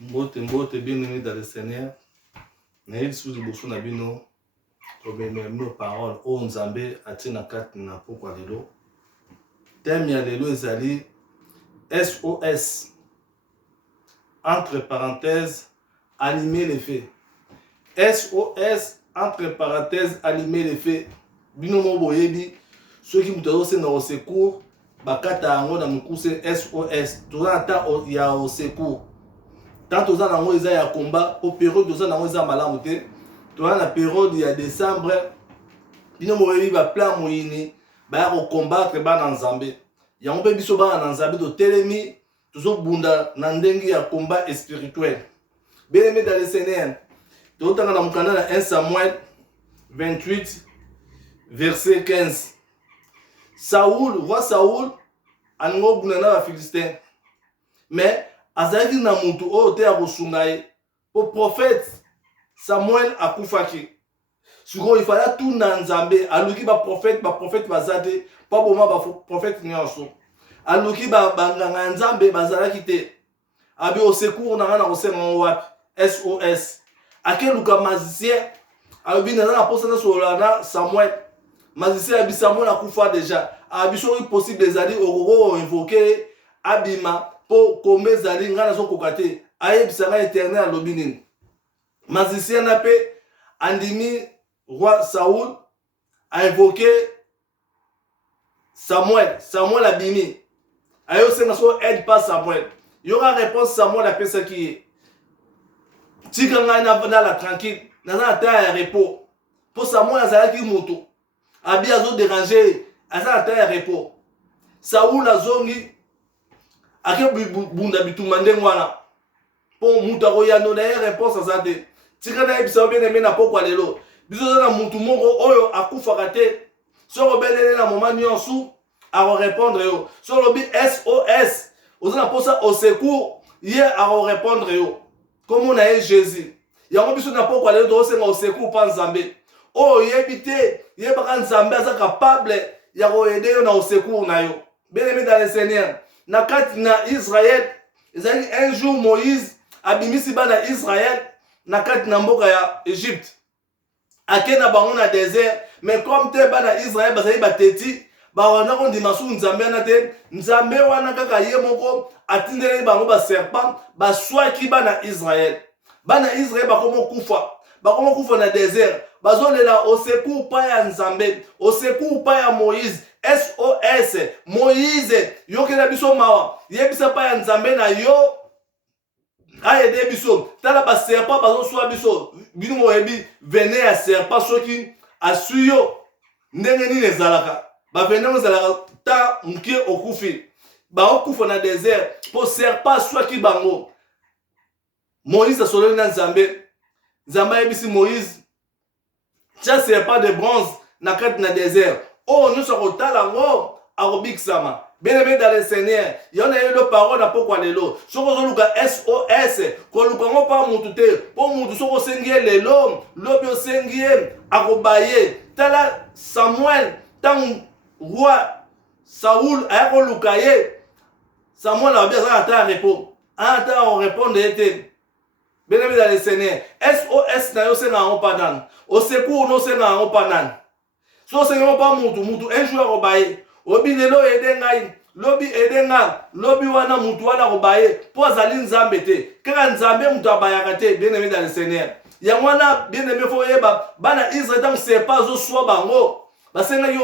Mbote bien-aimé dans le Seigneur. Naïl sous le bossu nabino. Comme nos paroles, oh Nzambe, atina kat na pokwa lelo. Thème ya lelo ezali SOS. Entre parenthèses, animer les faits. SOS, entre parenthèses, animer les faits. Bino mo boyebi, ceux qui mutazo se na au secours, bakata ango na mukuse SOS. Toza ata ya au secours. Tant toza nango eza ya combat, au période toza nango eza malamu te. Toza na période ya décembre, bino mo boyebi ba plan moyini, ba ya ko combattre ba na Nzambe. Yango pe biso ba na Nzambe to telemi, tozo bunda na ndenge ya combat spirituel. Bien-aimé dans le Seigneur, totanga na mukanda na 1 Samuel 28 verset 15. Saoul, roi Saoul, alingo bunana ba Philistin. Mais azalaki na mutu oyo te ya kosunga ye. Po prophète Samuel akufaki. Sikoyo il fallait tout na Nzambe, aluki ba prophète bazate, pa boma ba prophète nyonso. Aluki ba nganga Nzambe bazalaki te. Abi au secours na ngana kosenga wapi? SOS. Akeluka magicien, alobi na na posa na solana Samuel. Magicien abi Samuel akufa déjà. Abi so possible ezali okoko invoquer abima po kombe ezali ngana so kokate. Ayebisanga éternel alobi nini. Magicien na pe andimi roi Saoul a invoqué Samuel. Samuel abimi. Ayo senga so aide pas Samuel. Il y aura réponse Samuel a pensé qui tika ngai na la tranquille na ta ya repos. Pour Samuel azalaki moto. Abi azo déranger, azala ta ya repos. Saoul azongi ake bunda bituma ndengwana. Po mutu akoyano na réponse azate. Tika na ebisa bien-aimé na pokwa lelo. Biso na mutu moko oyo akufaka te. Soko belele na moment nyonso a répondre yo. Soko bi SOS. Ozana posa au secours, hier à répondre yo. Comme on a Jésus. Yango biso na pokwa lelo do senga au secours pa Nzambe. Oh yebite, yebaka Nzambe aza capable ya ko aider yo na au secours na yo. Bien-aimé dans le Seigneur. Na kati na Israël, ezali un jour Moïse abimisi bana Israël na kati na mboka ya Égypte. Akena bango na désert, mais comme te bana Israël bazali bateti, ba wana ko ndimasu Nzambe na te, Nzambe wana kaka ye moko atindele bango ba serpent, ba swaki bana Israël. Bana Israël ba komo kufa na désert. Bazolela au secours pa ya Nzambe, au secours pa ya Moïse. SOS Moïse yokela biso mawa yebisa pa ya Nzambe na yo ayede biso tala ba serpent bazo swa biso bino moyebi venez ya serpent soki asuyo ndenge nini ezalaka ba venez ezalaka ta mke okufi ba okufa na désert po serpent swaki bango. Moïse asololi na Nzambe, Nzambe ayebisi Moïse tia serpent de bronze na kati na désert. Oh, nous sommes au talent, arobixama. Bien-aimé dans le Seigneur, il y en a eu le parole à pourquoi les lots. Si vous avez SOS, quand vous n'avez pas monté, pour vous vous sengiez les lots, l'objet sengiez, arobaye. Tala Samuel, tant roi Saoul a relucaye. Samuel a bien à ta repos. En temps on répond d'été. Bien-aimé dans le Seigneur, SOS n'a pas en panan. Au secours, non c'est en panan. So sengo pa mutu un jour robaye obi lelo edengai lobi edenga lobi wana mutu wana robaye po azali Nzambe te kaka Nzambe mutu abayaka te. Bien-aimé dans le Seigneur, ya mwana bien-aimé fo yeba bana Israël tant c'est pas zo swa bango basenga yo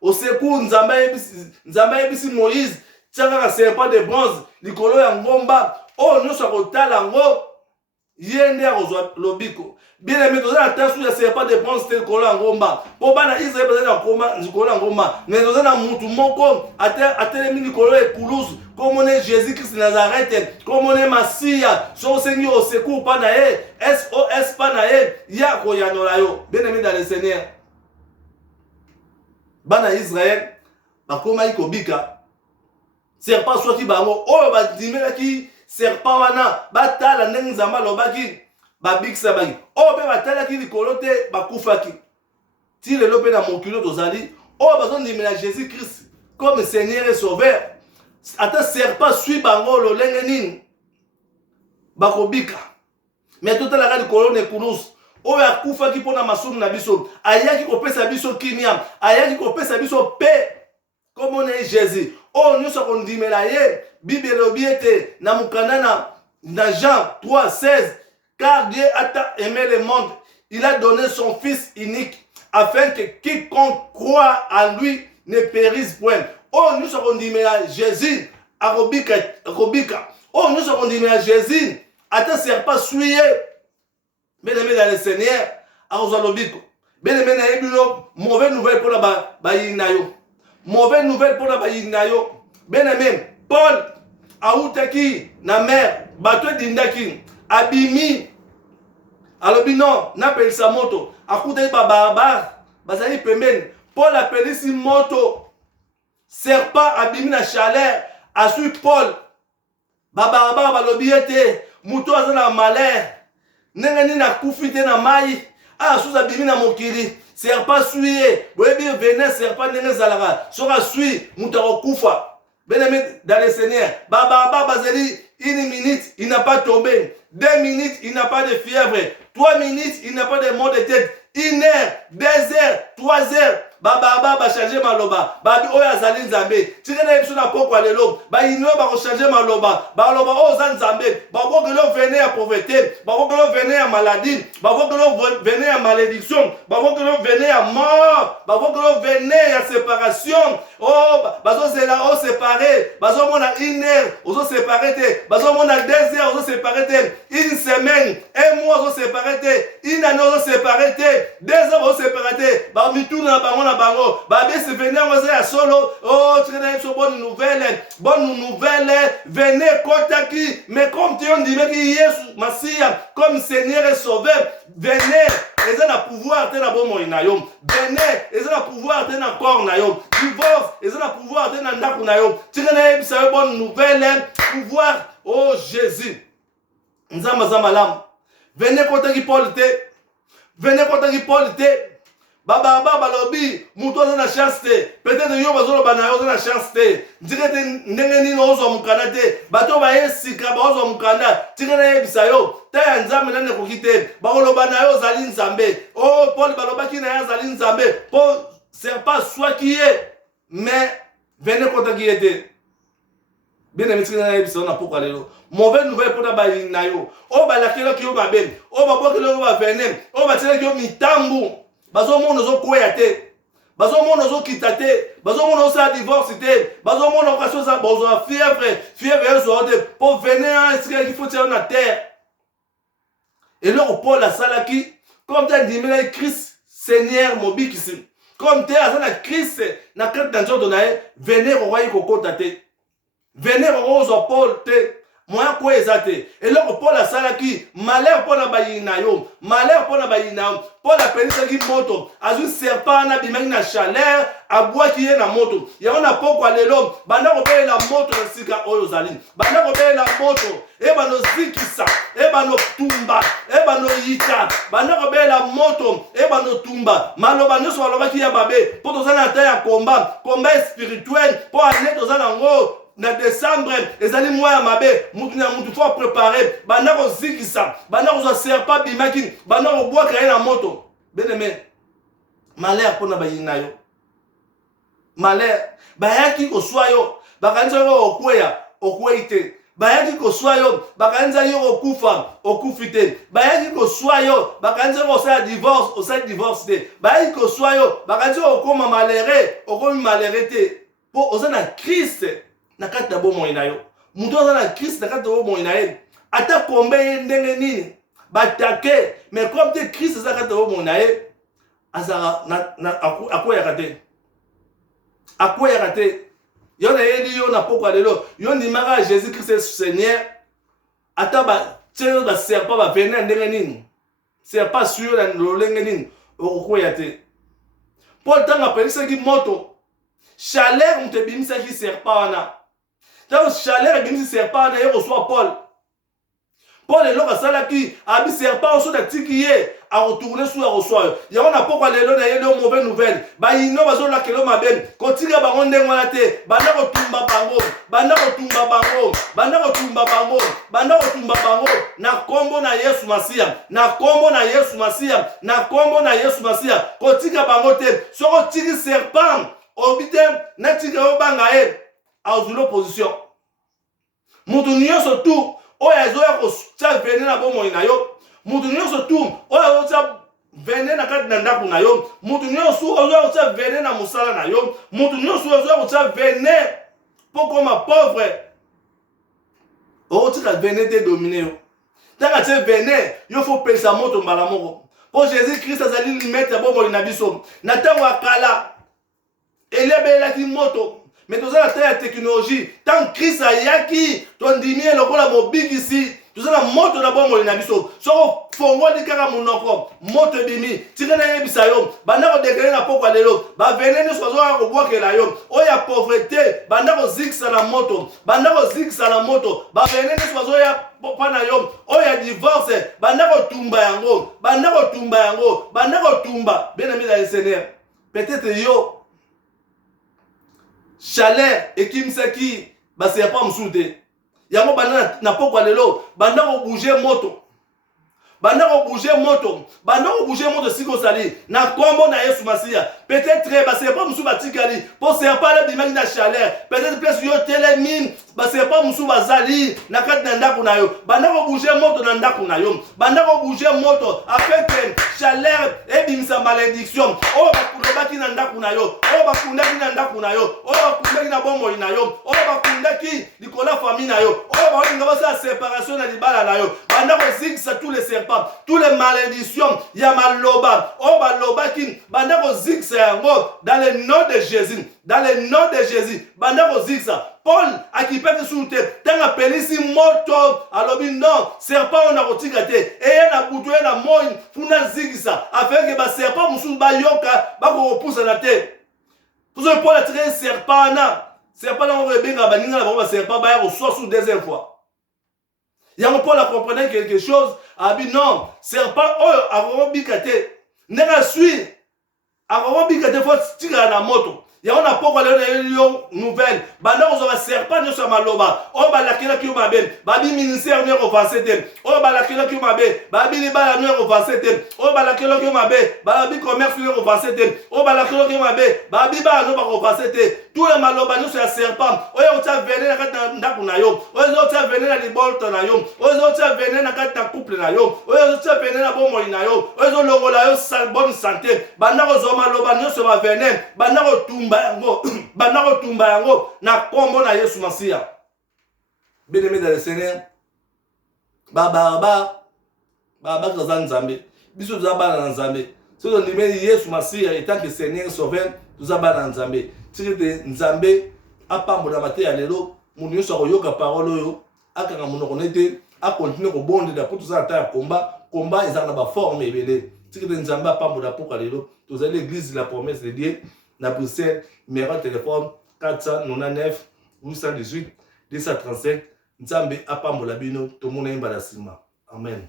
au secours Nzambe yebisi Moïse tiaka serpent de bronze likolo ya ngomba o nyonso akotala ngo yende akozwa lobiko. Bien-aimé, nous avons attention à ce pas de bronze tel qu'on a en Gomba. Pour bana Israël, nous avons en Gomba. Mais nous avons moutou moko, à tel Nicolo et Toulouse, comme on est Jésus-Christ de Nazareth, comme on est Massia, son Seigneur au secours, panae, SOS panae, yako yanolayo. Bien-aimé dans le Seigneur. Bana Israël, bakoma ikobika. Serpent soit qui bango, oh, ba dimela ki, serpent wana, batala nengzama lobaki. Babikisa bagi o be batala ki likolo te bakufaki ti lelo pe na mokilo tozali o bazondimela Jésus Christ comme Seigneur et Sauveur. Ata serpent suit bango lolenge nini bakobika. Mais tout la rade colonne kulus. Oyo akufa ki pona masumu na biso. Ayaki kopesa biso kimia. Ayaki kopesa biso paix. Comme on est Jésus. Oh, nous sommes dimela ye. Bible lobiete na mukana na Jean 3:16. Car Dieu a tant aimé le monde, il a donné son Fils unique, afin que quiconque croit en lui ne périsse point. Oh, nous sommes dimela Jésus. Arobika. Oh, nous sommes dimela Jésus. Attends, c'est pas souillé. Bien aimé dans le Seigneur, Arozalobiko. Bien aimé dans Ebino, mauvaise nouvelle pour la Bayinayo. Mauvaise nouvelle pour la Bayinayo. Bien aimé, Paul, Aoutaki, na mer, Bateau d'Indaki, Abimi, Alobino, n'appelle sa moto, Akoutaki Babarbar, Bazali Pemen, Paul appelle ici moto, serpent, Abimi na chaleur, Asui Paul, Babarbar, Balobiete, Mouto Azana malheur. Nengani na kufite na mai a suza bimi na mokili serpent suye boyebi venin serpent nenge zalaka soka sui mutako kufa bien-aimé dans le Seigneur baba bazeli une minute il n'a pas tombé 2 minutes il n'a pas de fièvre 3 minutes il n'a pas de maux de tête 1 heure 2 heures 3 heures baba changer maloba babi oyo azali nzambe tikena yebiso na poko lelo ba inyo ba ko changer maloba ba loba o za nzambe ba ko que l'on venait à pauvreté ba ko que l'on venait à maladie ba ko que l'on venait à malédiction ba ko que l'on venait à mort ba ko que l'on venait à séparation oh bazo zela o séparé bazo mona 1 heure ozo séparé te bazo mona 2 heures ozo séparé te 1 semaine 1 mois ozo séparé te 1 année ozo séparé te 2 ans ozo séparé te ba mituna na bango bango babi se venez on à solo oh tu connais une bonne nouvelle venez kotaki mais comme tu on dit mais Yesu Masia comme Seigneur et Sauveur venez et ça na pouvoir te na bomo inayo venez et ça na pouvoir te na corps na yo divorce et ça na pouvoir te na ndaku na yo tu connais une bonne nouvelle pouvoir oh Jésus nzamba zamalam venez kotaki Paul te venez kotaki Paul te Baba balobi muto na chance te peut-être yo bazolo bana yo na chance te ndikete ndenge nini ozo mukana te bato ba yesika ba ozo mukana tikena yebisa yo ta nzambe nane kokite ba oloba na yo zali nzambe oh Paul baloba ki na ya zali nzambe Paul c'est pas soi qui est mais venez kota qui était bien aimé tikena yebisa na poko lelo mauvaise nouvelle pour na ba na yo oh ba la kelo ki yo ba ben oh ba bokelo yo ba venez oh ba tele ki yo mitambu bazo mono zo koya te bazo mono zo kita te bazo mono sa divorce te bazo mono okaso sa bozo fièvre zo te pour venir à ce qu'il faut tirer na terre et là Paul la salaki comme tu as dit mais Christ Seigneur mobikisi comme tu as na Christ na carte dans ton nae venir au roi kokota te venir au zo Paul te moi quoi ezate et là Paul la salaki malheur pour na bayina yo malheur pour na bayina Paul appelle ça qui moto azu serpent na bimaki na chaleur abwa ki ye na moto ya on a poko lelo banda ko be la moto na sika oyo zali banda ko be la moto e bano zikisa e bano tumba e bano yita banda ko be la moto e bano tumba maloba nyonso baloba ki ya babe po tozana ta ya combat spirituel po ane tozana ngo na décembre ezali mois ya mabe mutu na mutu faut préparer banda ko zikisa banda ko serpent bimaki banda ko bwaka ye na moto bien-aimé malheur pona bayina yo malheur bayaki ko swayo bakanza yo okweite bayaki ko swayo bakanza yo okufa okufite bayaki ko swayo bakanza yo sa divorce te bayaki ko swayo bakanza yo okoma malheureux okomi malheureux te po ozana Christ na kati na bomoi na yo mutu aza na Christ na kati na bomoi na ye ata kombe ye ndenge nini batake mais comme te Christ aza kati na bomoi na ye azala akweyaka te yo na yeli yo na poko lelo yo ndimaka Jésus Christ Seigneur ata batie baserpent bavene ndenge nini serpent suyo na lolenge nini okokweya te Paul ntango apelisaki moto chaleur mutu ebimisaki serpent wana ntango chaleur ebimisi serpent wana ye kosuwa Paul Paul est là, ça là qui a mis serpent sur la tiki à retourner sur la reçoit. Il y a un pourquoi les lois n'ayant de mauvaises nouvelles. Bah il n'a pas besoin de la ben. Continue à baron d'engalate. Bana retumba bango. Bana retumba bango. Bana retumba bango. Bana retumba bango. Na kombo na Yesu Masia. Na kombo na Yesu Masia. Na kombo na Yesu Masia. Continue à bango te. Soro tiki serpent. Obite na tiki obanga e. A l'opposition. Moutounio surtout. Oya ezoya kotia vene na bomo na yo. Mutu nyonso tu oya otia vene na kati na ndako na yo. Mutu nyonso oya otia vene na musala na yo. Mutu nyonso oya otia vene pour koma pauvre. Otia vene te dominer yo. Taka tie vene yo faut pesa moto mbala moko. Po Jésus Christ azali limite ya bomo na biso. Na tango akala elebela ki moto. Mais nous avons la technologie. Tant que Christ a yaki, ton dimier le la mobile ici. Nous avons la moto d'abord mon inabiso. So fongo di kaka monoko. Moto bimi. Tika na yebisa yo. Banda ko déclarer na poko lelo. Ba venez nous sozo ko boke la yo. Oya pauvreté. Banda ko ziksa na moto. Banda ko ziksa na moto. Ba venez nous sozo ya pana yo. Oya divorce. Banda ko tumba yango. Banda ko tumba yango. Banda ko tumba. Bien aimé dans le Seigneur. Peut-être yo. Chaleur et kimsaki ba c'est pas msoute yango bana na pokwa lelo banda ko bouger moto banda ko bouger moto siko sali na kombo na Yesu Masia peut-être ba c'est pas msou batikali pour c'est pas la bimaki na chaleur peut-être plus yo telemine ba c'est pas msou bazali na kati na ndako na yo banda ko bouger moto na ndako na yo banda ko bouger moto afin que chaleur et bimisa malédiction o bakulobaki na ndako na yo o bakundaki na ndako na yo o bakundaki na bombo na yo o bakundaki likola famille na yo o balinga basa séparation na libala na yo banda ko zigza tous les serpents tous les malédictions ya maloba o balobaki banda ko zigza yango dans le nom de Jésus dans le nom de Jésus banda ko zigza Paul a qui peut souter tant appelé si moto alobi non serpent on a rotigate et na butu na moi funa zigza afin que ba serpent musu ba yoka ba ko pousse na terre pour ça Paul a tiré serpent na on rebenga baninga na ba serpent ba ya so sous deuxième fois yango Paul a compris quelque chose a dit non serpent oyo a bikate nega sui a bikate faut tirer na moto. Il y a un poko leo nouvelle banda ozoba serpent nyoso maloba o balakela ki mabe babi ministère ne revancete o balakela ki mabe babi libala ne revancete o balakela ki mabe babi commerce ne revancete o balakela ki mabe babi ba no ba revancete tout le maloba nyoso ya serpent o yo tia venir na kati ndako na yo o yo tia venir na libolto na yo o yo tia venir na kati couple na yo o yo tia venir na bomo na yo o yo longola yo bonne santé banda ozoma maloba nyoso ba venir banda ko tumba banda ko tumba yango na kombo na Yesu Masia. Bien-aimé dans le Seigneur, baba kaza nzambe biso tuzaba na nzambe so ndimeli Yesu Masia etant que Seigneur sauveur tuzaba na nzambe tikete nzambe apambola mate ya lelo mundu nyonso akoyoka parole oyo akanga monoko nete akontinue kobondela po tozala ta ya komba ezala na baforme ebele tikete nzambe apambola poka lelo tozali l'église de la promesse de Dieu na Bruxelles, numéro de téléphone 499 818 235. Nzambe apambola bino tomona imba la sima. Amen.